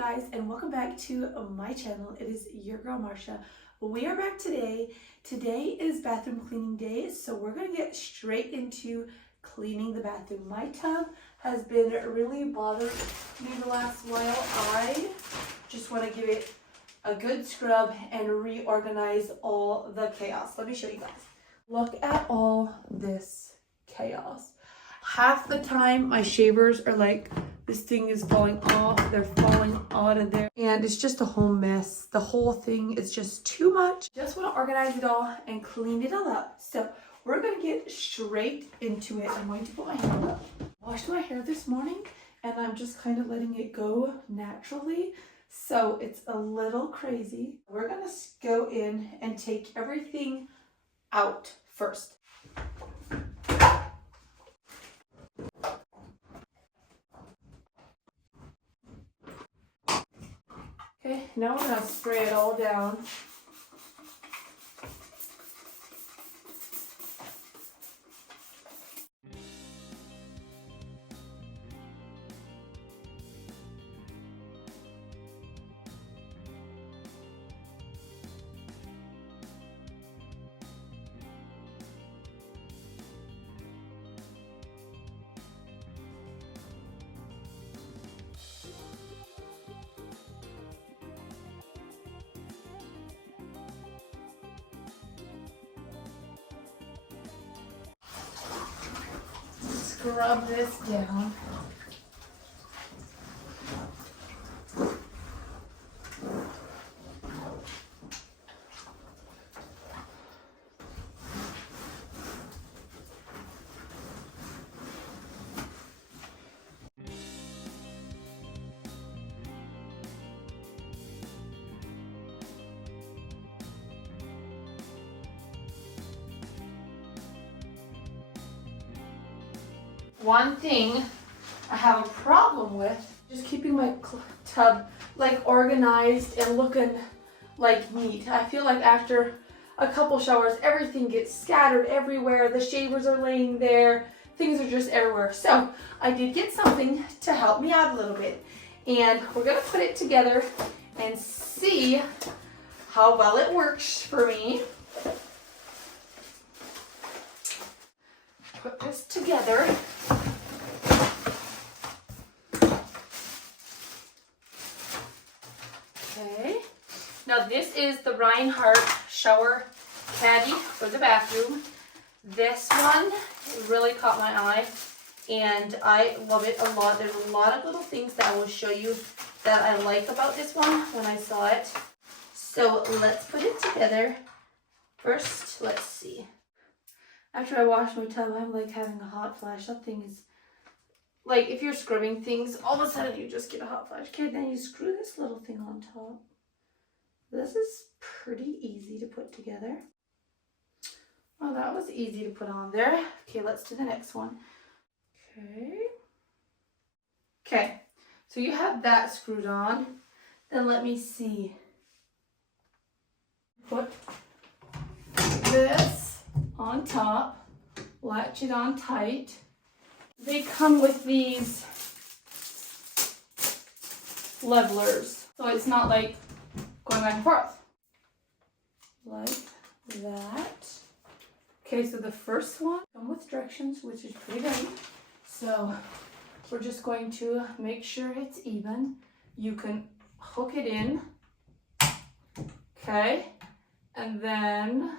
guys, and welcome back to my channel. It is your girl Marsha. We are back today. Today is bathroom cleaning day, so we're gonna get straight into cleaning the bathroom. My tub has been really bothering me the last while. I just want to give it a good scrub and reorganize all the chaos. Let me show you guys. Look at all this chaos. Half the time my shavers are like, this thing is falling off, they're falling out of there, and it's just a whole mess. The whole thing is just too much. Just want to organize it all and clean it all up. So we're gonna get straight into it. I'm going to put my hair up. Washed my hair this morning and I'm just kind of letting it go naturally, so it's a little crazy. We're gonna go in and take everything out first. Okay, now we're gonna spray it all down. Scrub this down. One thing I have a problem with, just keeping my tub like organized and looking like neat. I feel like after a couple showers, everything gets scattered everywhere. The shavers are laying there. Things are just everywhere. So I did get something to help me out a little bit. And we're gonna put it together and see how well it works for me. Put this together. Okay. Now this is the Reinhardt shower caddy for the bathroom. This one really caught my eye and I love it a lot. There's a lot of little things that I will show you that I like about this one when I saw it. So let's put it together. First, let's see. After I wash my tub, I'm like having a hot flash. That thing is, like, if you're scrubbing things, all of a sudden you just get a hot flash. Okay, then you screw this little thing on top. This is pretty easy to put together. Well, that was easy to put on there. Okay, let's do the next one. Okay, so you have that screwed on. Then let me see. Put this on top, latch it on tight. They come with these levelers, so it's not like going back and forth. Like that. Okay, so the first one comes with directions, which is pretty good. So we're just going to make sure it's even. You can hook it in. Okay, and then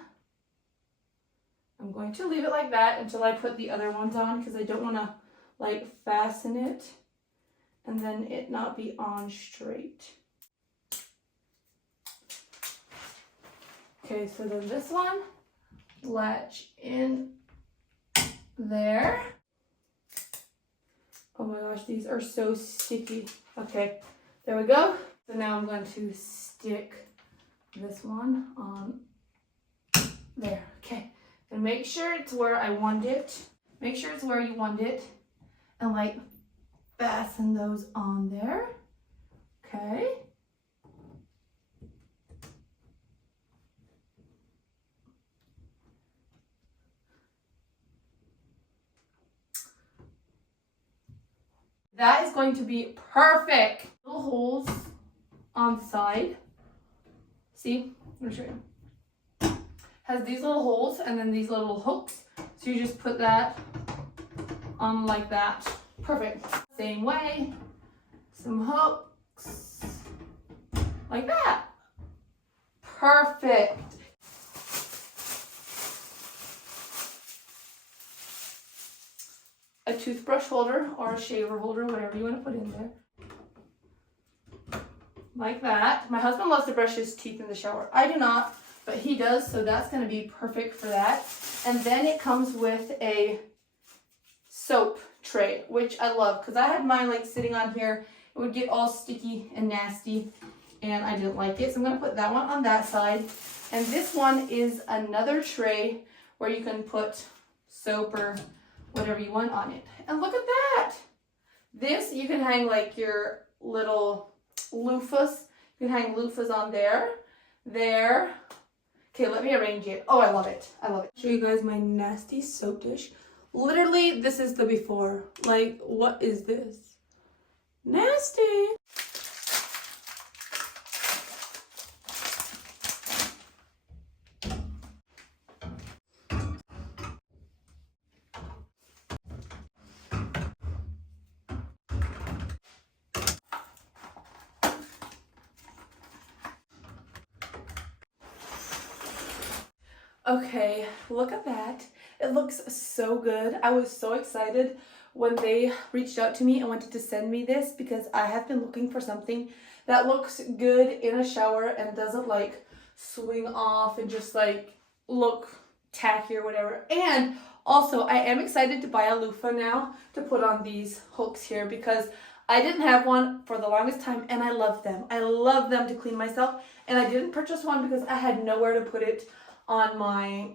I'm going to leave it like that until I put the other ones on, because I don't want to like fasten it and then it not be on straight. Okay, so then this one, latch in there. Oh my gosh, these are so sticky. Okay, there we go. So now I'm going to stick this one on there. Okay. And make sure it's where I want it. Make sure it's where you want it. And like fasten those on there. Okay. That is going to be perfect. Little holes one side. See? Let me show you. Has these little holes and then these little hooks. So you just put that on like that. Perfect. Same way. Some hooks. Like that. Perfect. A toothbrush holder or a shaver holder, whatever you want to put in there. Like that. My husband loves to brush his teeth in the shower. I do not, but he does, so that's going to be perfect for that. And then it comes with a soap tray, which I love because I had mine like sitting on here. It would get all sticky and nasty, and I didn't like it. So I'm going to put that one on that side. And this one is another tray where you can put soap or whatever you want on it. And look at that. This, you can hang like your little loofahs. You can hang loofahs on there. There. Okay, let me arrange it. Oh, I love it. I love it. Show you guys my nasty soap dish. Literally, this is the before. Like, what is this? Nasty. Okay, look at that. It looks so good. I was so excited when they reached out to me and wanted to send me this because I have been looking for something that looks good in a shower and doesn't like swing off and just like look tacky or whatever. And also, I am excited to buy a loofah now to put on these hooks here because I didn't have one for the longest time and I love them. I love them to clean myself, and I didn't purchase one because I had nowhere to put it on my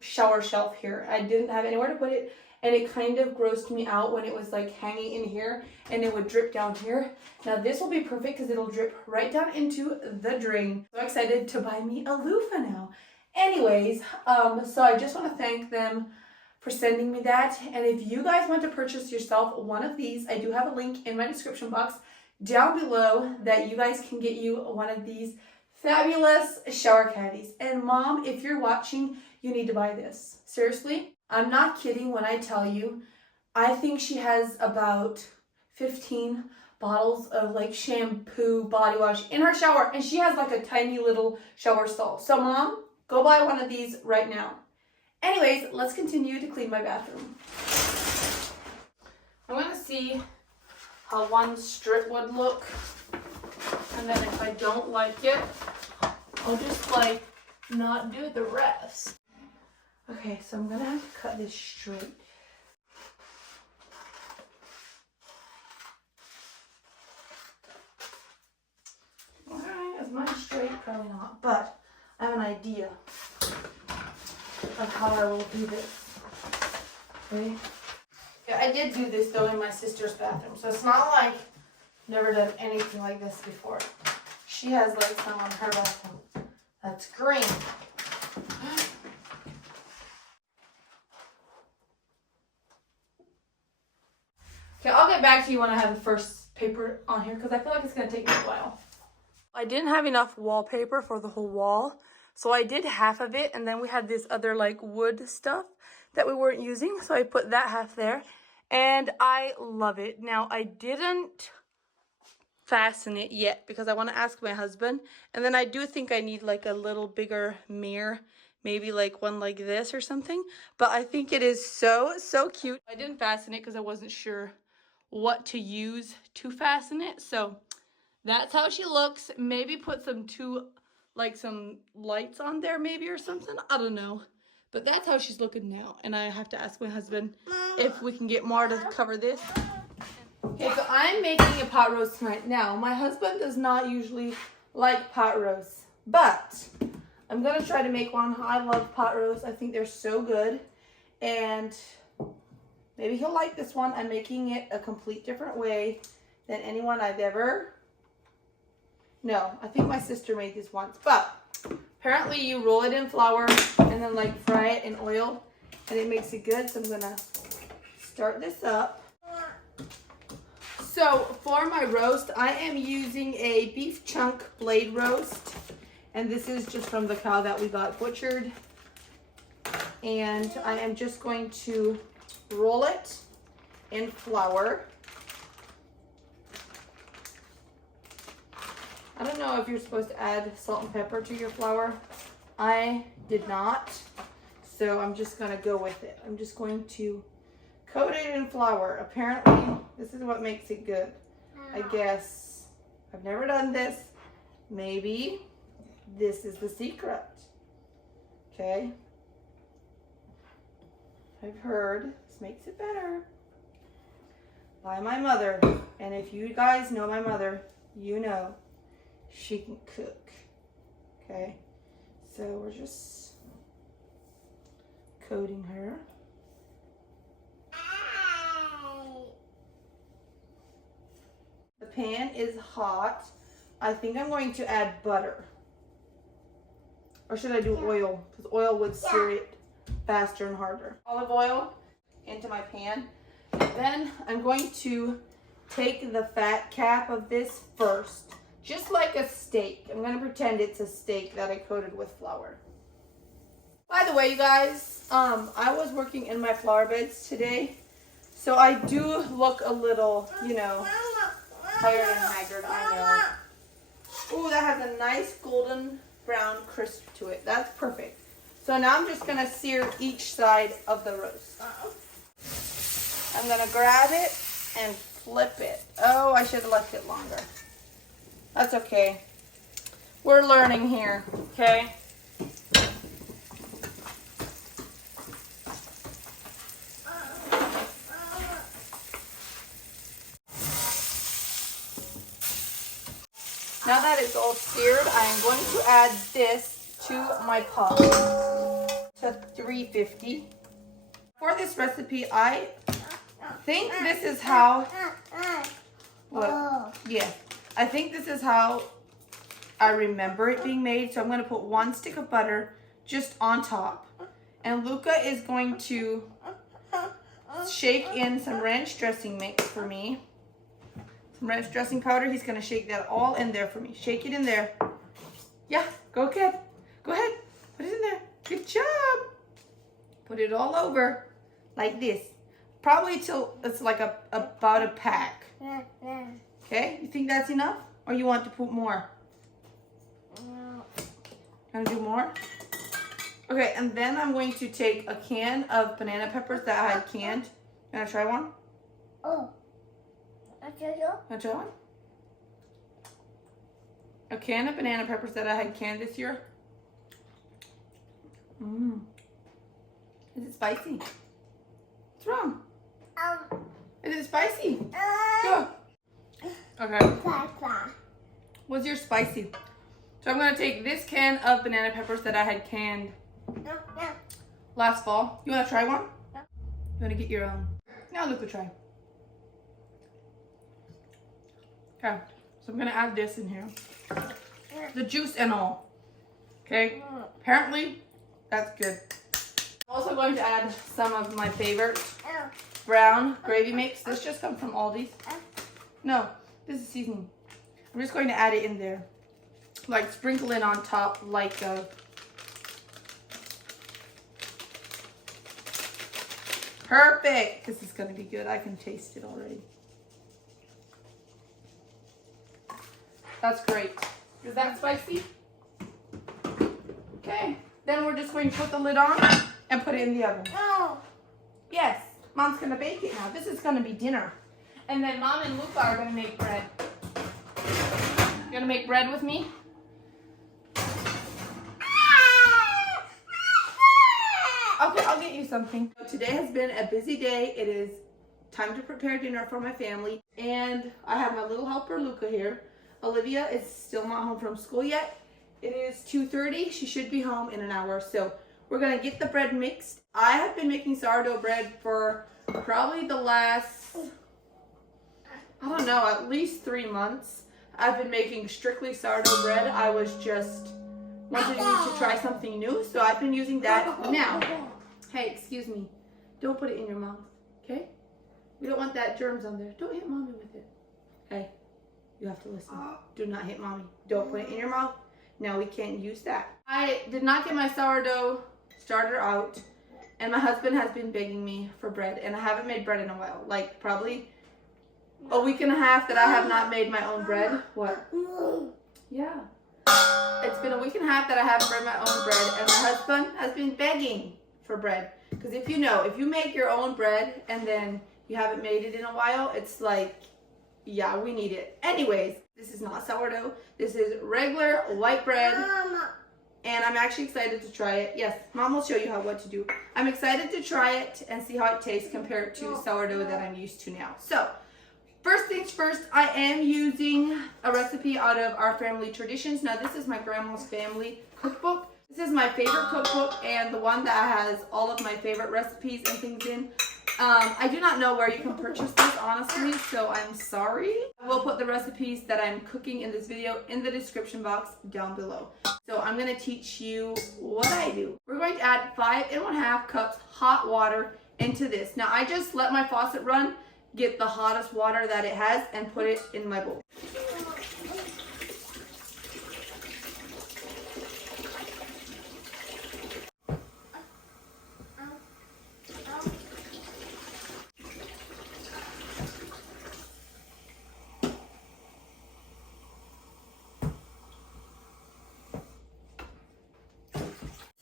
shower shelf here. I didn't have anywhere to put it, and it kind of grossed me out when it was like hanging in here and it would drip down here. Now this will be perfect because it'll drip right down into the drain. So excited to buy me a loofah now. Anyways, so I just want to thank them for sending me that. And if you guys want to purchase yourself one of these, I do have a link in my description box down below that you guys can get you one of these fabulous shower caddies. And Mom, if you're watching, you need to buy this. Seriously, I'm not kidding when I tell you, I think she has about 15 bottles of like shampoo, body wash in her shower, and she has like a tiny little shower stall. So Mom, go buy one of these right now. Anyways, let's continue to clean my bathroom. I'm gonna see how one strip would look, and then if I don't like it, I'll just like not do the rest. Okay, so I'm gonna have to cut this straight. Alright, as much straight, probably not, but I have an idea of how I will do this. Okay? Yeah, I did do this though in my sister's bathroom, so it's not like never done anything like this before. She has like some on her bathroom that's green. Okay, I'll get back to you when I have the first paper on here because I feel like it's going to take me a while. I didn't have enough wallpaper for the whole wall, so I did half of it, and then we had this other like wood stuff that we weren't using, so I put that half there, and I love it. Now, I didn't fasten it yet because I want to ask my husband, and then I do think I need like a little bigger mirror, maybe like one like this or something, but I think it is so cute. I didn't fasten it because I wasn't sure what to use to fasten it, so that's how she looks. Maybe put some some lights on there maybe or something, I don't know, but that's how she's looking now. And I have to ask my husband if we can get more to cover this. Okay, so I'm making a pot roast tonight. Now, my husband does not usually like pot roasts, but I'm gonna try to make one. I love pot roasts. I think they're so good, and maybe he'll like this one. I'm making it a complete different way than anyone I've ever... No, I think my sister made this once, but apparently you roll it in flour and then like fry it in oil, and it makes it good. So I'm gonna start this up. So for my roast, I am using a beef chunk blade roast. And this is just from the cow that we got butchered. And I am just going to roll it in flour. I don't know if you're supposed to add salt and pepper to your flour. I did not. So I'm just gonna go with it. I'm just going to coat it in flour. Apparently, this is what makes it good. I guess. I've never done this. Maybe this is the secret. Okay. I've heard this makes it better by my mother. And if you guys know my mother, you know she can cook. Okay. So we're just coating her. The pan is hot. I think I'm going to add butter. Or should I do oil? Because oil would sear it faster and harder. Olive oil into my pan. And then I'm going to take the fat cap of this first. Just like a steak. I'm going to pretend it's a steak that I coated with flour. By the way, you guys, I was working in my flower beds today. So I do look a little, you know, tired and haggard, I know. Ooh, that has a nice golden brown crisp to it. That's perfect. So now I'm just going to sear each side of the roast. I'm going to grab it and flip it. Oh, I should have left it longer. That's okay. We're learning here, okay? Now that it's all seared, I am going to add this to my pot to 350. For this recipe, I think this is how, what? Yeah, I think this is how I remember it being made. So I'm going to put 1 stick of butter just on top. And Luca is going to shake in some ranch dressing mix for me. Ranch dressing powder. He's going to shake that all in there for me. Shake it in there. Yeah, go ahead. Go ahead. Put it in there. Good job. Put it all over like this. Probably till it's like about a pack. Okay, you think that's enough? Or you want to put more? Gonna do more? Okay, and then I'm going to take a can of banana peppers that I had canned. Gonna try one? Oh. Wanna try one? A can of banana peppers that I had canned this year. Is it spicy? What's wrong? Is it spicy? Go. Okay. What's your spicy? So I'm gonna take this can of banana peppers that I had canned last fall. You wanna try one? You wanna get your own? Now Luca, try. Okay, so I'm gonna add this in here. The juice and all. Okay, apparently that's good. I'm also going to add some of my favorite brown gravy mix. This just comes from Aldi's. No, this is seasoning. I'm just going to add it in there. Like sprinkle it on top like a... Perfect! This is gonna be good. I can taste it already. That's great. Is that spicy? Okay. Then we're just going to put the lid on and put it in the oven. No. Yes. Mom's going to bake it now. This is going to be dinner. And then Mom and Luca are going to make bread. You going to make bread with me? Okay, I'll get you something. Today has been a busy day. It is time to prepare dinner for my family. And I have my little helper, Luca, here. Olivia is still not home from school yet. It is 2:30. She should be home in an hour. So we're going to get the bread mixed. I have been making sourdough bread for probably the last, I don't know, at least 3 months. I've been making strictly sourdough bread. I was just wanting to try something new. So I've been using that now. Hey, excuse me. Don't put it in your mouth, okay? We don't want that germs on there. Don't hit Mommy with it. Hey, you have to listen. Do not hit mommy. Don't put it in your mouth. No, we can't use that. I did not get my sourdough starter out, and my husband has been begging me for bread, and I haven't made bread in a while. Like probably a week and a half that I have not made my own bread. What? Yeah. It's been a week and a half that I haven't made my own bread, and my husband has been begging for bread. Because if you make your own bread and then you haven't made it in a while, it's like, yeah, we need it. Anyways, this is not sourdough. This is regular white bread. And I'm actually excited to try it. Yes, Mom will show you what to do. I'm excited to try it and see how it tastes compared to sourdough that I'm used to now. So, first things first, I am using a recipe out of our family traditions. Now, this is my grandma's family cookbook. This is my favorite cookbook and the one that has all of my favorite recipes and things in. I do not know where you can purchase this, honestly, so I'm sorry. I will put the recipes that I'm cooking in this video in the description box down below. So I'm going to teach you what I do. We're going to add 5 1/2 cups hot water into this. Now, I just let my faucet run, get the hottest water that it has, and put it in my bowl.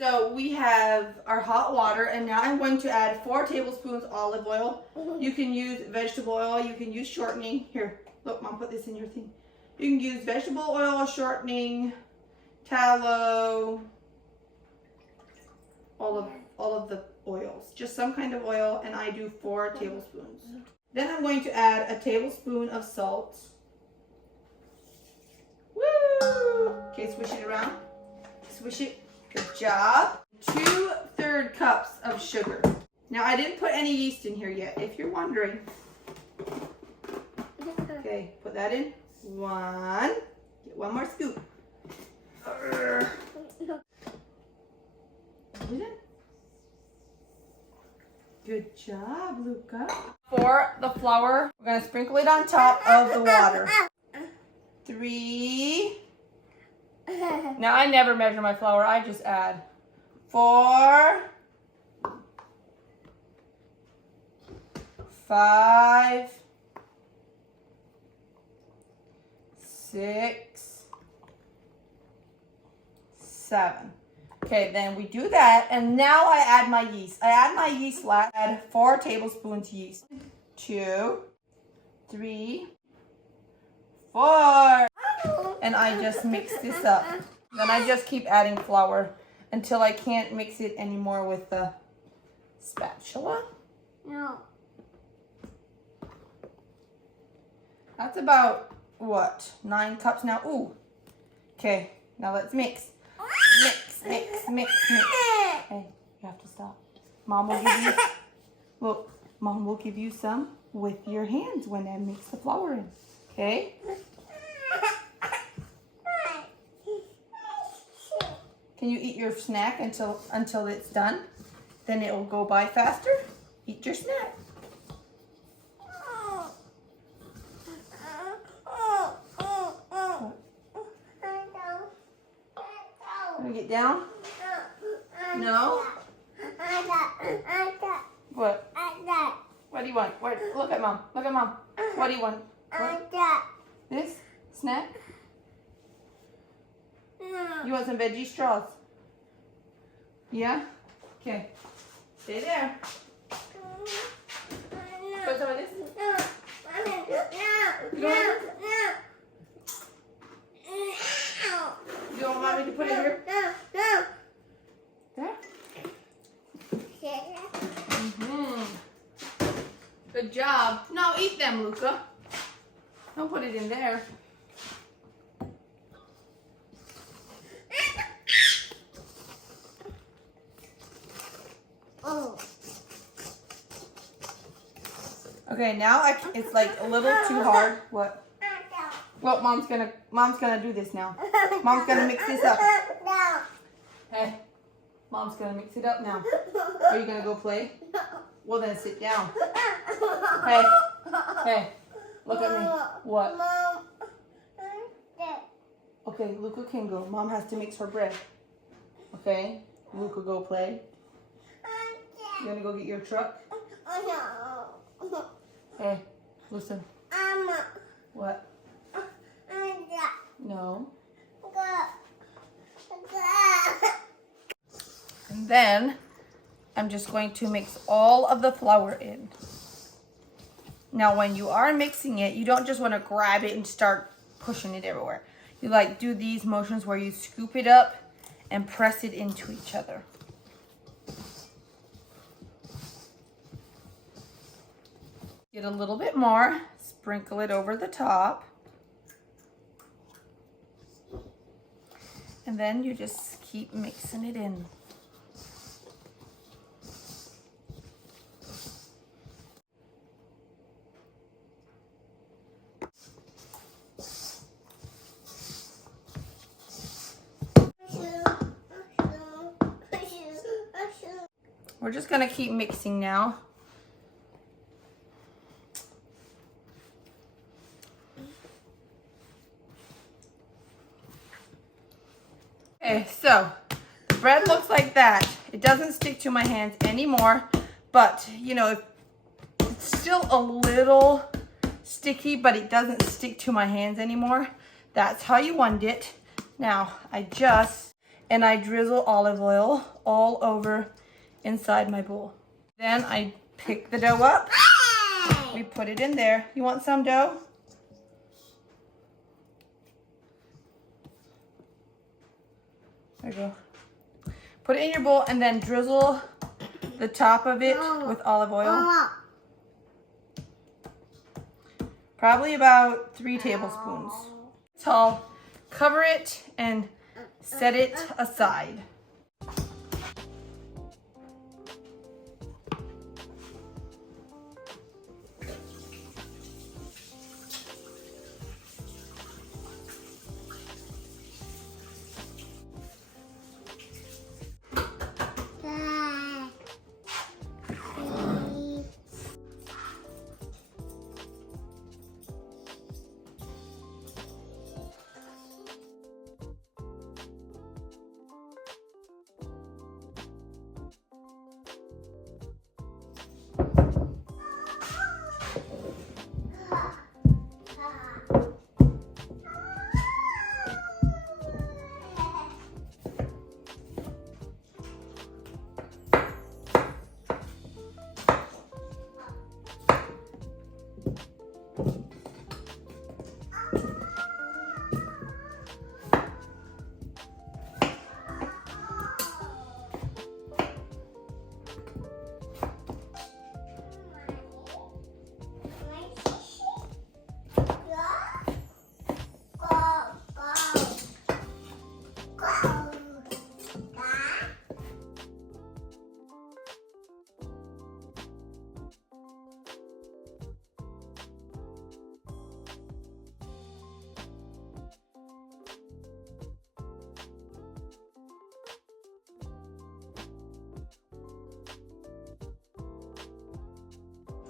So we have our hot water, and now I'm going to add 4 tablespoons olive oil. You can use vegetable oil, you can use shortening. Here, look, Mom, put this in your thing. You can use vegetable oil, shortening, tallow, all of the oils. Just some kind of oil, and I do 4 tablespoons. Then I'm going to add a tablespoon of salt. Woo! Okay, swish it around. Swish it. Good job. 2/3 cups of sugar. Now, I didn't put any yeast in here yet, if you're wondering. Okay, put that in. 1. Get 1 more scoop. Good job, Luca. For the flour, we're going to sprinkle it on top of the water. 3. Now, I never measure my flour. I just add. 4. 5. 6. 7. Okay, then we do that, and now I add my yeast. I add my yeast last. I add 4 tablespoons yeast. 2, 3, 4. And I just mix this up. Then I just keep adding flour until I can't mix it anymore with the spatula. No. That's about, what, 9 cups now? Ooh. Okay, now let's mix. Mix, mix, mix, mix. Hey, you have to stop. Mom will give you, look, Mom will give you some with your hands when I mix the flour in. Okay? Can you eat your snack until it's done? Then it will go by faster. Eat your snack. Want to get down? No? What? What do you want? Look at Mom. Look at Mom. What do you want? What? This? Snack? You want some veggie straws? Yeah? Okay. Stay there. Put some of this? You don't want me to put it here? There? Good job. No, eat them, Luca. Don't put it in there. Okay, now it's like a little too hard. What? Well, Mom's gonna do this now. Mom's gonna mix this up. Hey, Mom's gonna mix it up now. Are you gonna go play? Well, then sit down. Hey, Look at me. What? Okay, Luca can go. Mom has to mix her bread. Okay? Luca, go play. You gonna go get your truck? Hey, listen. What? No. And then I'm just going to mix all of the flour in. Now when you are mixing it, you don't just want to grab it and start pushing it everywhere. You like do these motions where you scoop it up and press it into each other. Get a little bit more, sprinkle it over the top. And then you just keep mixing it in. We're just gonna keep mixing now. Okay, so the bread looks like that. It doesn't stick to my hands anymore, but you know, it's still a little sticky, but it doesn't stick to my hands anymore. That's how you want it. Now, I drizzle olive oil all over inside my bowl. Then I pick the dough up. We put it in there. You want some dough? There you go. Put it in your bowl and then drizzle the top of it with olive oil. Probably about 3 tablespoons. So I'll cover it and set it aside.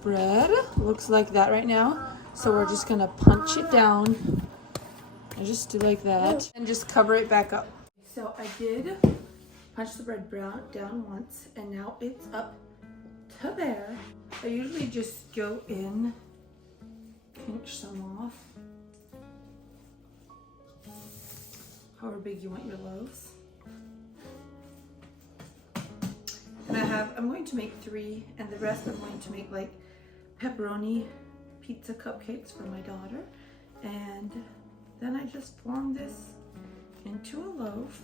Bread looks like that right now, so we're just gonna punch it down and just do like that and just cover it back up. So I did punch the bread down once, and now it's up to there. I usually just go in, pinch some off, however big you want your loaves. And I'm going to make 3, and the rest I'm going to make like pepperoni pizza cupcakes for my daughter. And then I just form this into a loaf.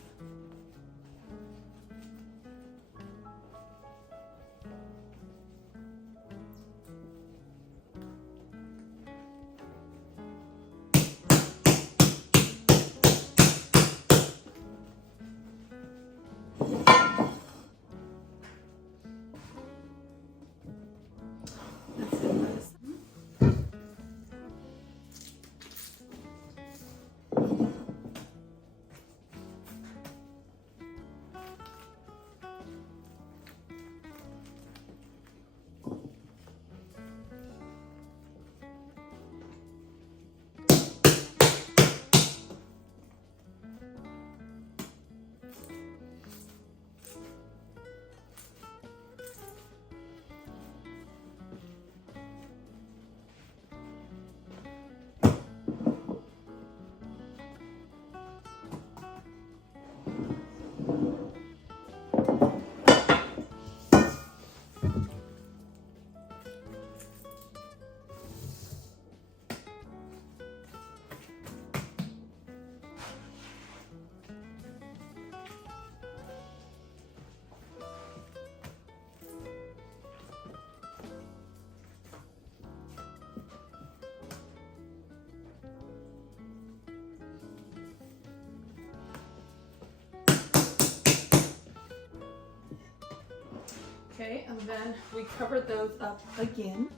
Okay, and then we covered those up again.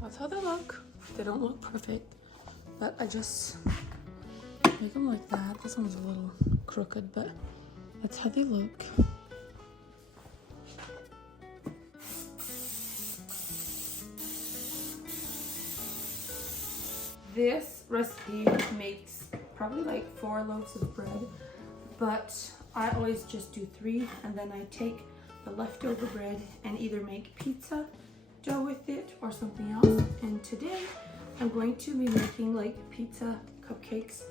That's how they look. They don't look perfect, but I just make them like that. This one's a little crooked, but that's how they look. This recipe makes probably like 4 loaves of bread, but I always just do 3, and then I take the leftover bread and either make pizza dough with it or something else. And today I'm going to be making like pizza cupcakes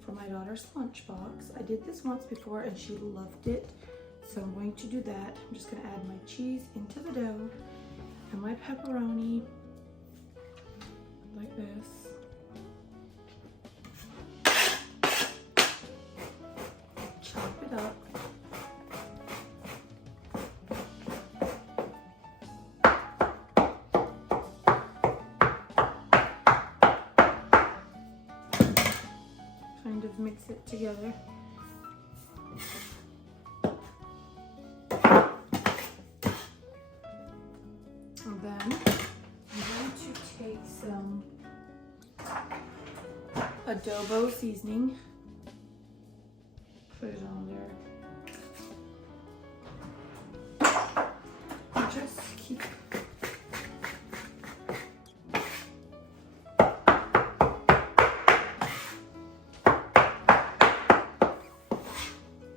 for my daughter's lunchbox. I did this once before and she loved it, so I'm going to do that. I'm just going to add my cheese into the dough and my pepperoni like this. Chop it up. Kind of mix it together. And then I'm going to take some adobo seasoning, put it on there, and just keep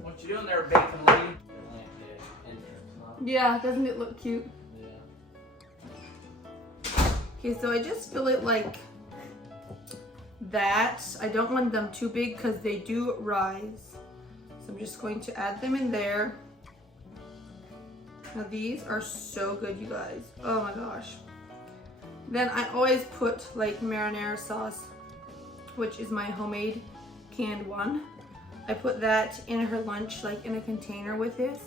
What you doing there, bacon lady? Yeah, doesn't it look cute? Okay, so I just fill it like that. I don't want them too big because they do rise. So I'm just going to add them in there. Now these are so good, you guys. Oh my gosh. Then I always put like marinara sauce, which is my homemade canned one. I put that in her lunch, like in a container with this,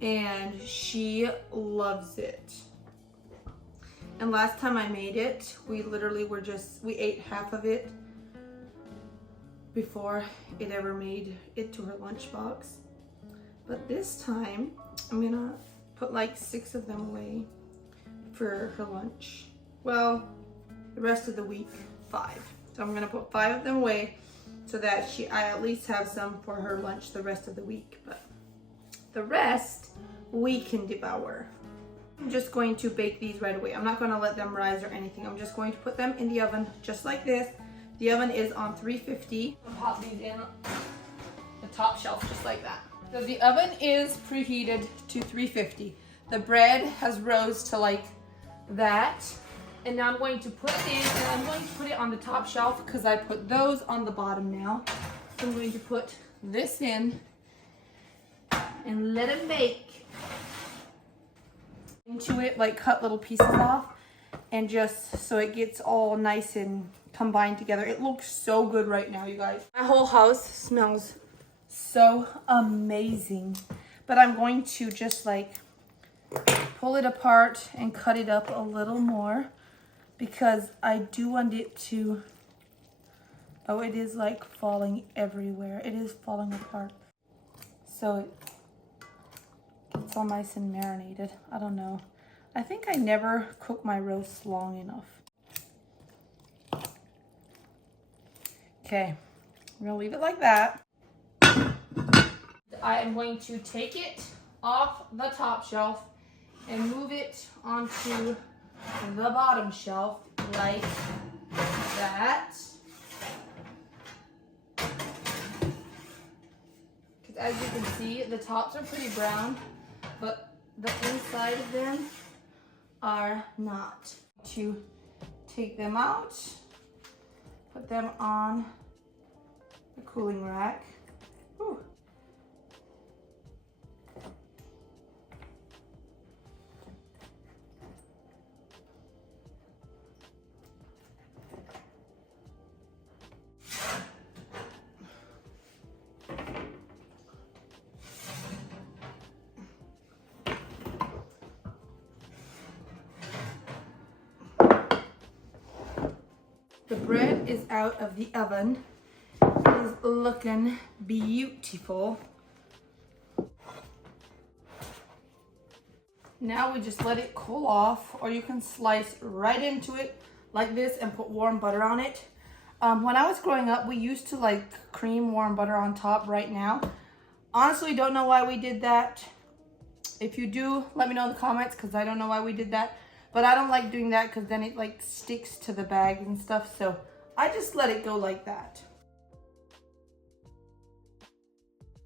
and she loves it. And last time I made it, we literally we ate half of it before it ever made it to her lunchbox. But this time, I'm gonna put like 6 of them away for her lunch. Well, the rest of the week, 5. So I'm gonna put 5 of them away so that I at least have some for her lunch the rest of the week. But the rest we can devour. I'm just going to bake these right away. I'm not going to let them rise or anything. I'm just going to put them in the oven just like this. The oven is on 350. I'll pop these in the top shelf just like that. So the oven is preheated to 350. The bread has rose to like that. And now I'm going to put it in, and I'm going to put it on the top shelf because I put those on the bottom now. So I'm going to put this in and let it bake. Into it, like cut little pieces off, and just so it gets all nice and combined together. It looks so good right now, you guys. My whole house smells so amazing. But I'm going to just like pull it apart and cut it up a little more because I do want it to, oh, it is like falling everywhere. It is falling apart. So it's all nice and marinated. I don't know. I think I never cook my roast long enough. Okay, I'm gonna leave it like that. I am going to take it off the top shelf and move it onto the bottom shelf like that. Because as you can see, the tops are pretty brown, but the inside of them are not. To take them out, put them on the cooling rack. Whew. The bread is out of the oven. It is looking beautiful. Now we just let it cool off, or you can slice right into it like this and put warm butter on it. When I was growing up, we used to like cream warm butter on top right now. Honestly, don't know why we did that. If you do, let me know in the comments, because I don't know why we did that. But I don't like doing that because then it like sticks to the bag and stuff. So I just let it go like that.